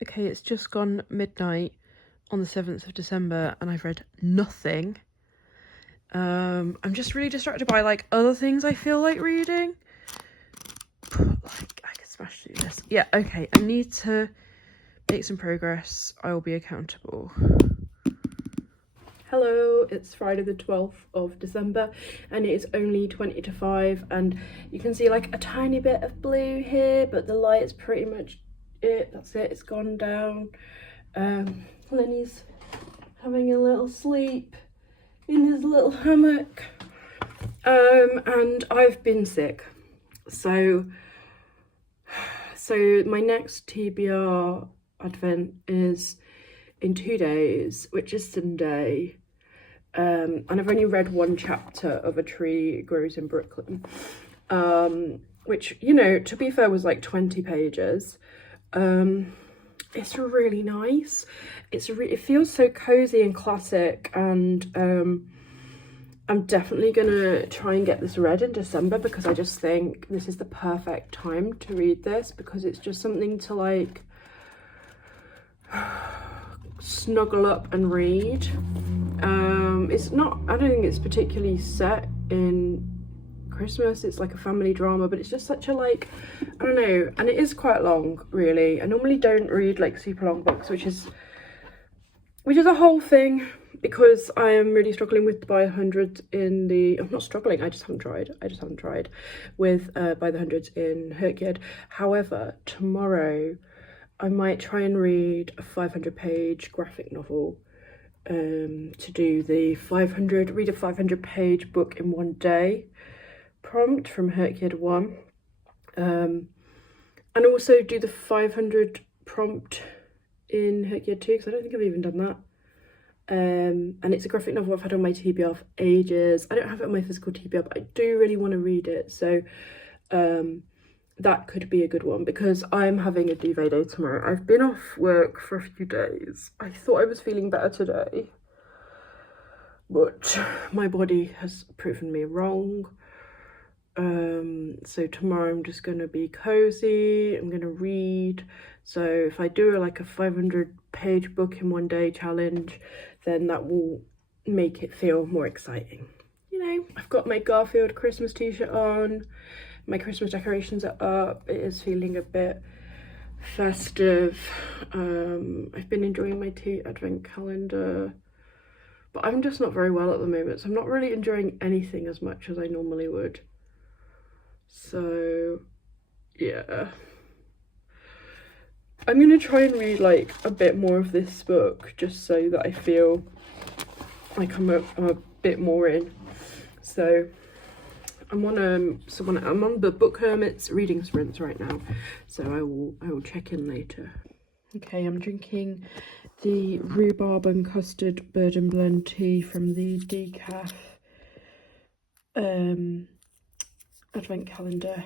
Okay, it's just gone midnight on the 7th of December and I've read nothing. I'm just really distracted by like other things I feel like reading. Like I can smash through this. Yeah, okay, I need to make some progress. I will be accountable. Hello, it's Friday the 12th of December and it is only 20 to 5 and you can see like a tiny bit of blue here, but the light is pretty much it. That's it, it's gone down. Lenny's having a little sleep in his little hammock. And I've been sick. So my next TBR Advent is in 2 days, which is Sunday. And I've only read one chapter of A Tree Grows in Brooklyn, which, you know, to be fair, was like 20 pages. It's really nice. It feels so cozy and classic, and I'm definitely gonna try and get this read in December because I just think this is the perfect time to read this, because it's just something to like snuggle up and read. It's not, I don't think it's particularly set in Christmas. It's like a family drama, but it's just such a like, I don't know, and it is quite long really. I normally don't read like super long books, which is a whole thing, because I am really struggling with By the Hundreds in the, I'm not struggling, I just haven't tried with By the Hundreds in Herkyard. However, tomorrow I might try and read a 500-page graphic novel, to do the 500-page book in one day prompt from Herkyard 1, and also do the 500 prompt in Herkyard 2, because I don't think I've even done that. And it's a graphic novel I've had on my TBR for ages. I don't have it on my physical TBR, but I do really want to read it, so that could be a good one, because I'm having a duvet day tomorrow. I've been off work for a few days. I thought I was feeling better today, but my body has proven me wrong. So tomorrow I'm just going to be cozy, I'm going to read. So if I do like a 500-page book in one day challenge, then that will make it feel more exciting. You know, I've got my Garfield Christmas t-shirt on, my Christmas decorations are up, it is feeling a bit festive. I've been enjoying my advent calendar, but I'm just not very well at the moment, so I'm not really enjoying anything as much as I normally would. So yeah, I'm gonna try and read like a bit more of this book, just so that I feel like I'm a bit more in. So I'm on the Book Hermit's reading sprints right now, so I will check in later. Okay, I'm drinking the rhubarb and custard bird and blend tea from the decaf advent calendar.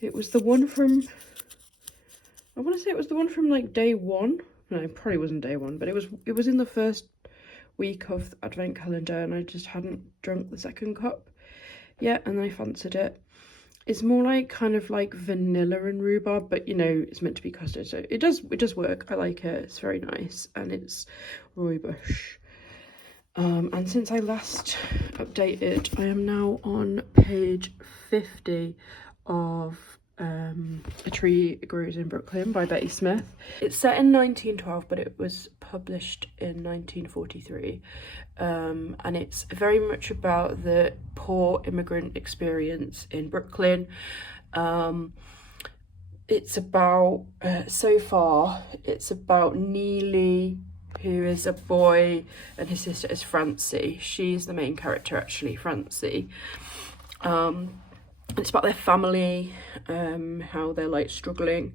It was the one from, I want to say it was the one from like day one. No, it probably wasn't day one, but it was in the first week of the advent calendar, and I just hadn't drunk the second cup yet, and I fancied it. It's more like kind of like vanilla and rhubarb, but you know, it's meant to be custard, so it does work. I like it, it's very nice, and it's rooibos. And since I last updated, I am now on page 50 of A Tree Grows in Brooklyn by Betty Smith. It's set in 1912, but it was published in 1943, and it's very much about the poor immigrant experience in Brooklyn. It's about, so far, it's about Neely, who is a boy, and his sister is Francie. She's the main character, actually, Francie. It's about their family, how they're like struggling,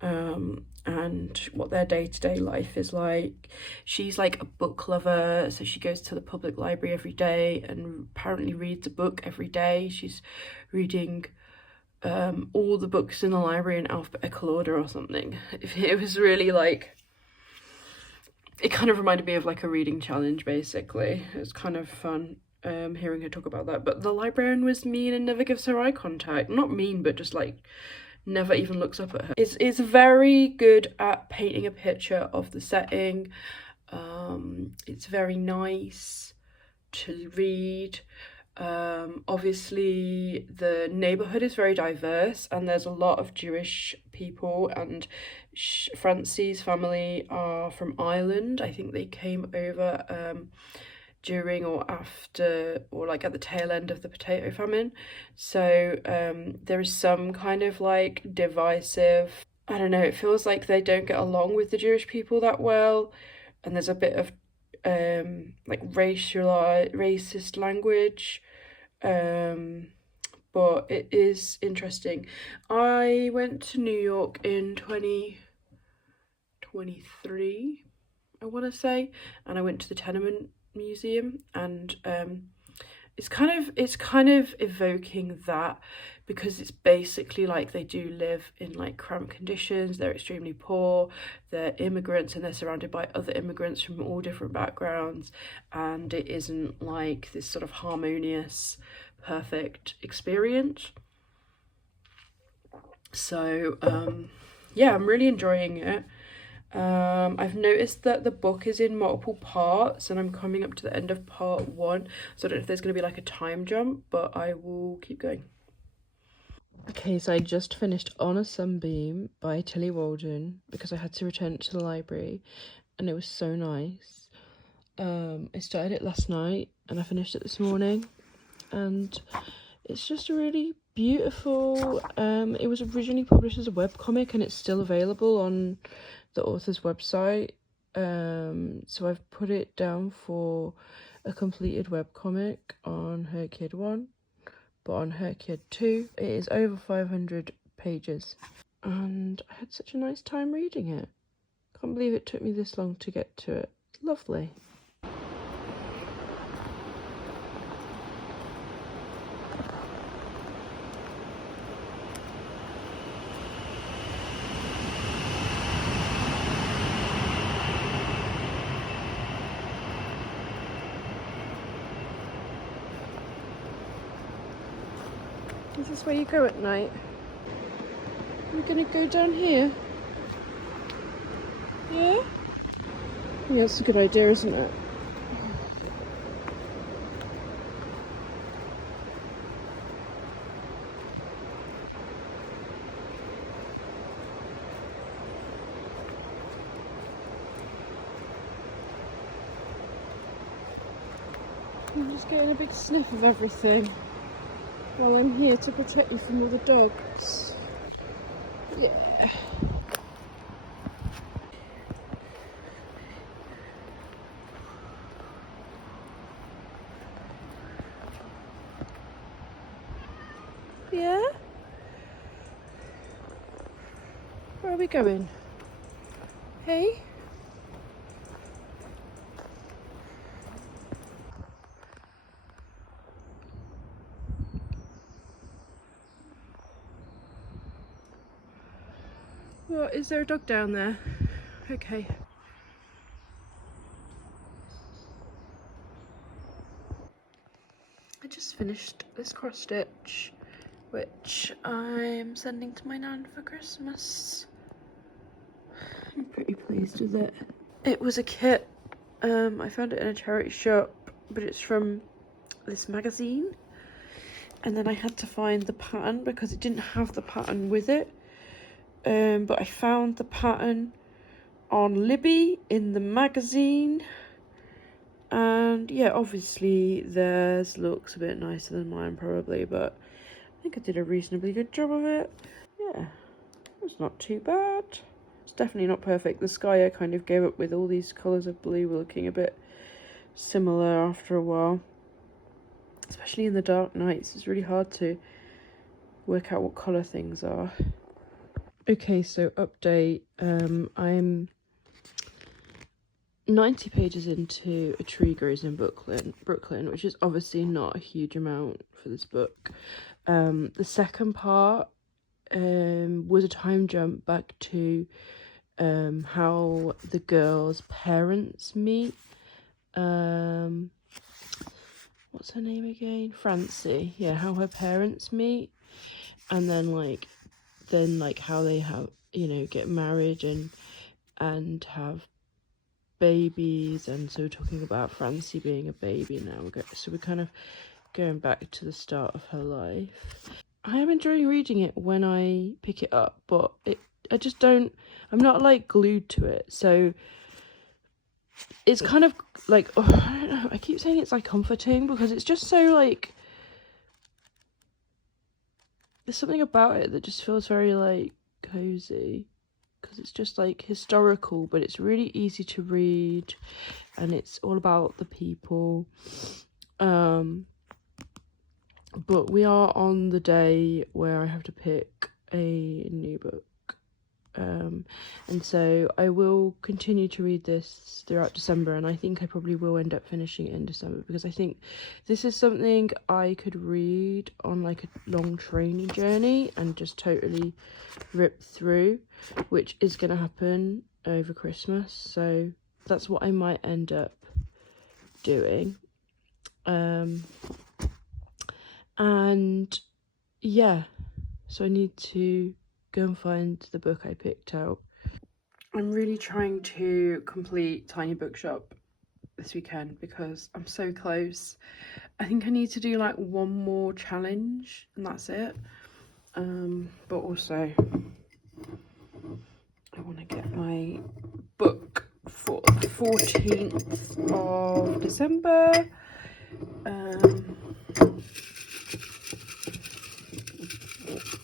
and what their day-to-day life is like. She's like a book lover, so she goes to the public library every day and apparently reads a book every day. She's reading all the books in the library in alphabetical order or something. It was really like, it kind of reminded me of like a reading challenge, basically. It was kind of fun hearing her talk about that. But the librarian was mean and never gives her eye contact. Not mean, but just like never even looks up at her. It's very good at painting a picture of the setting. It's very nice to read. Obviously the neighborhood is very diverse and there's a lot of Jewish people, and Francie's family are from Ireland. I think they came over during or after or like at the tail end of the potato famine. So there is some kind of like divisive, I don't know, it feels like they don't get along with the Jewish people that well, and there's a bit of like racist language, but it is interesting. I went to New York in 2023, I want to say, and I went to the Tenement Museum, and it's kind of evoking that, because it's basically like they do live in like cramped conditions, they're extremely poor, they're immigrants, and they're surrounded by other immigrants from all different backgrounds, and it isn't like this sort of harmonious, perfect experience. So yeah, I'm really enjoying it. I've noticed that the book is in multiple parts and I'm coming up to the end of part 1, so I don't know if there's going to be like a time jump, but I will keep going. Okay, so I just finished On a Sunbeam by Tilly Walden because I had to return it to the library and it was so nice. I started it last night and I finished it this morning, and it's just a really beautiful, it was originally published as a webcomic and it's still available on the author's website, so I've put it down for a completed webcomic on Her Kid 1, but on Her Kid 2 it is over 500 pages, and I had such a nice time reading it. Can't believe it took me this long to get to it. It's lovely. Is this where you go at night? We're gonna go down here? Yeah? Yeah, that's a good idea, isn't it? I'm just getting a big sniff of everything while I'm here to protect you from all the dogs. Yeah. Yeah? Where are we going? Hey? What, is there a dog down there? Okay. I just finished this cross stitch, which I'm sending to my nan for Christmas. I'm pretty pleased with it. It was a kit. I found it in a charity shop, but it's from this magazine. And then I had to find the pattern because it didn't have the pattern with it. But I found the pattern on Libby in the magazine. And yeah, obviously theirs looks a bit nicer than mine probably, but I think I did a reasonably good job of it. Yeah, it's not too bad. It's definitely not perfect. The sky I kind of gave up with, all these colours of blue were looking a bit similar after a while. Especially in the dark nights, it's really hard to work out what colour things are. Okay, so update. I'm 90 pages into A Tree Grows in Brooklyn, which is obviously not a huge amount for this book. The second part was a time jump back to how the girls' parents meet. What's her name again? Francie. Yeah, how her parents meet, and then like then like how they have, you know, get married and have babies. And so we're talking about Francie being a baby now. So we're kind of going back to the start of her life. I am enjoying reading it when I pick it up, but I just don't, I'm not like glued to it. So it's kind of like, oh, I don't know, I keep saying it's like comforting because it's just so like, there's something about it that just feels very like cozy, because it's just like historical, but it's really easy to read and it's all about the people. But we are on the day where I have to pick a new book. And so I will continue to read this throughout December, and I think I probably will end up finishing it in December, because I think this is something I could read on like a long training journey and just totally rip through, which is going to happen over Christmas. So that's what I might end up doing. And yeah, so I need to go and find the book I picked out. I'm really trying to complete Tiny Bookshop this weekend because I'm so close. I think I need to do like one more challenge and that's it. But also I want to get my book for the 14th of December.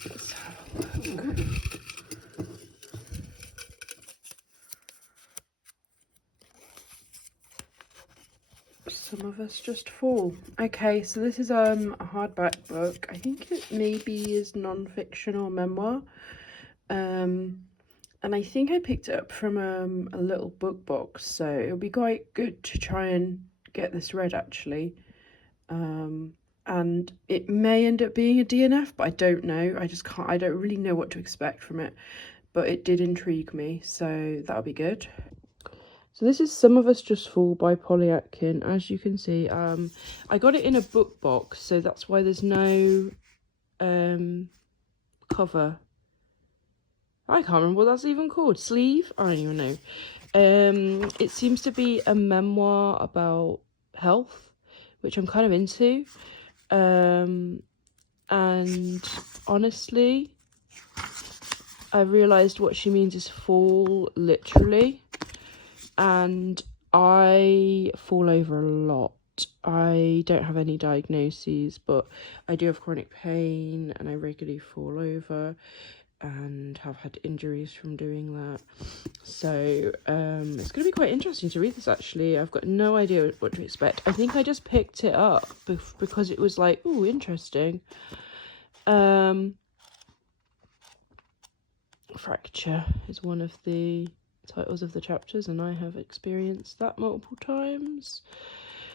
Let's have a look. Some of Us Just Fall. Okay, so this is a hardback book. I think it maybe is non-fiction or memoir. And I think I picked it up from a little book box, so it'll be quite good to try and get this read actually. And it may end up being a DNF, but I don't know. I don't really know what to expect from it, but it did intrigue me, so that'll be good. So this is Some of Us Just Fall by Polly Atkin. As you can see, I got it in a book box, so that's why there's no cover. I can't remember what that's even called. Sleeve? I don't even know. It seems to be a memoir about health, which I'm kind of into. And honestly, I realised what she means is fall, literally. And I fall over a lot. I don't have any diagnoses, but I do have chronic pain and I regularly fall over and have had injuries from doing that. So it's going to be quite interesting to read this actually. I've got no idea what to expect. I think I just picked it up because it was like, ooh, interesting. Fracture is one of the titles of the chapters, and I have experienced that multiple times.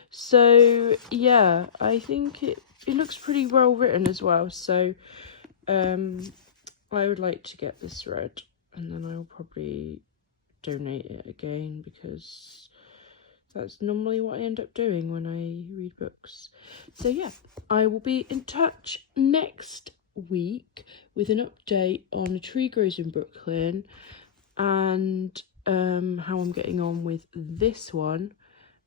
So yeah, I think it looks pretty well written as well. So I would like to get this read, and then I will probably donate it again, because that's normally what I end up doing when I read books. So yeah, I will be in touch next week with an update on A Tree Grows in Brooklyn and how I'm getting on with this one.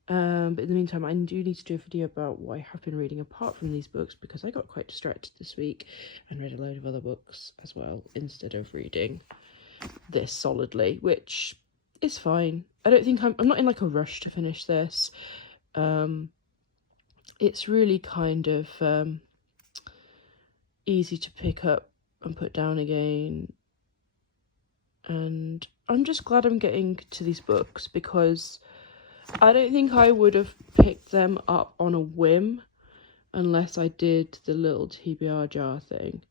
But in the meantime, I do need to do a video about what I have been reading apart from these books, because I got quite distracted this week and read a load of other books as well instead of reading this solidly, which is fine. I don't think I'm not in like a rush to finish this. It's really kind of easy to pick up and put down again, and I'm just glad I'm getting to these books, because I don't think I would have picked them up on a whim unless I did the little TBR jar thing.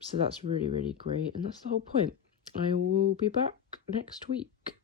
So that's really, really great, and that's the whole point. I will be back next week.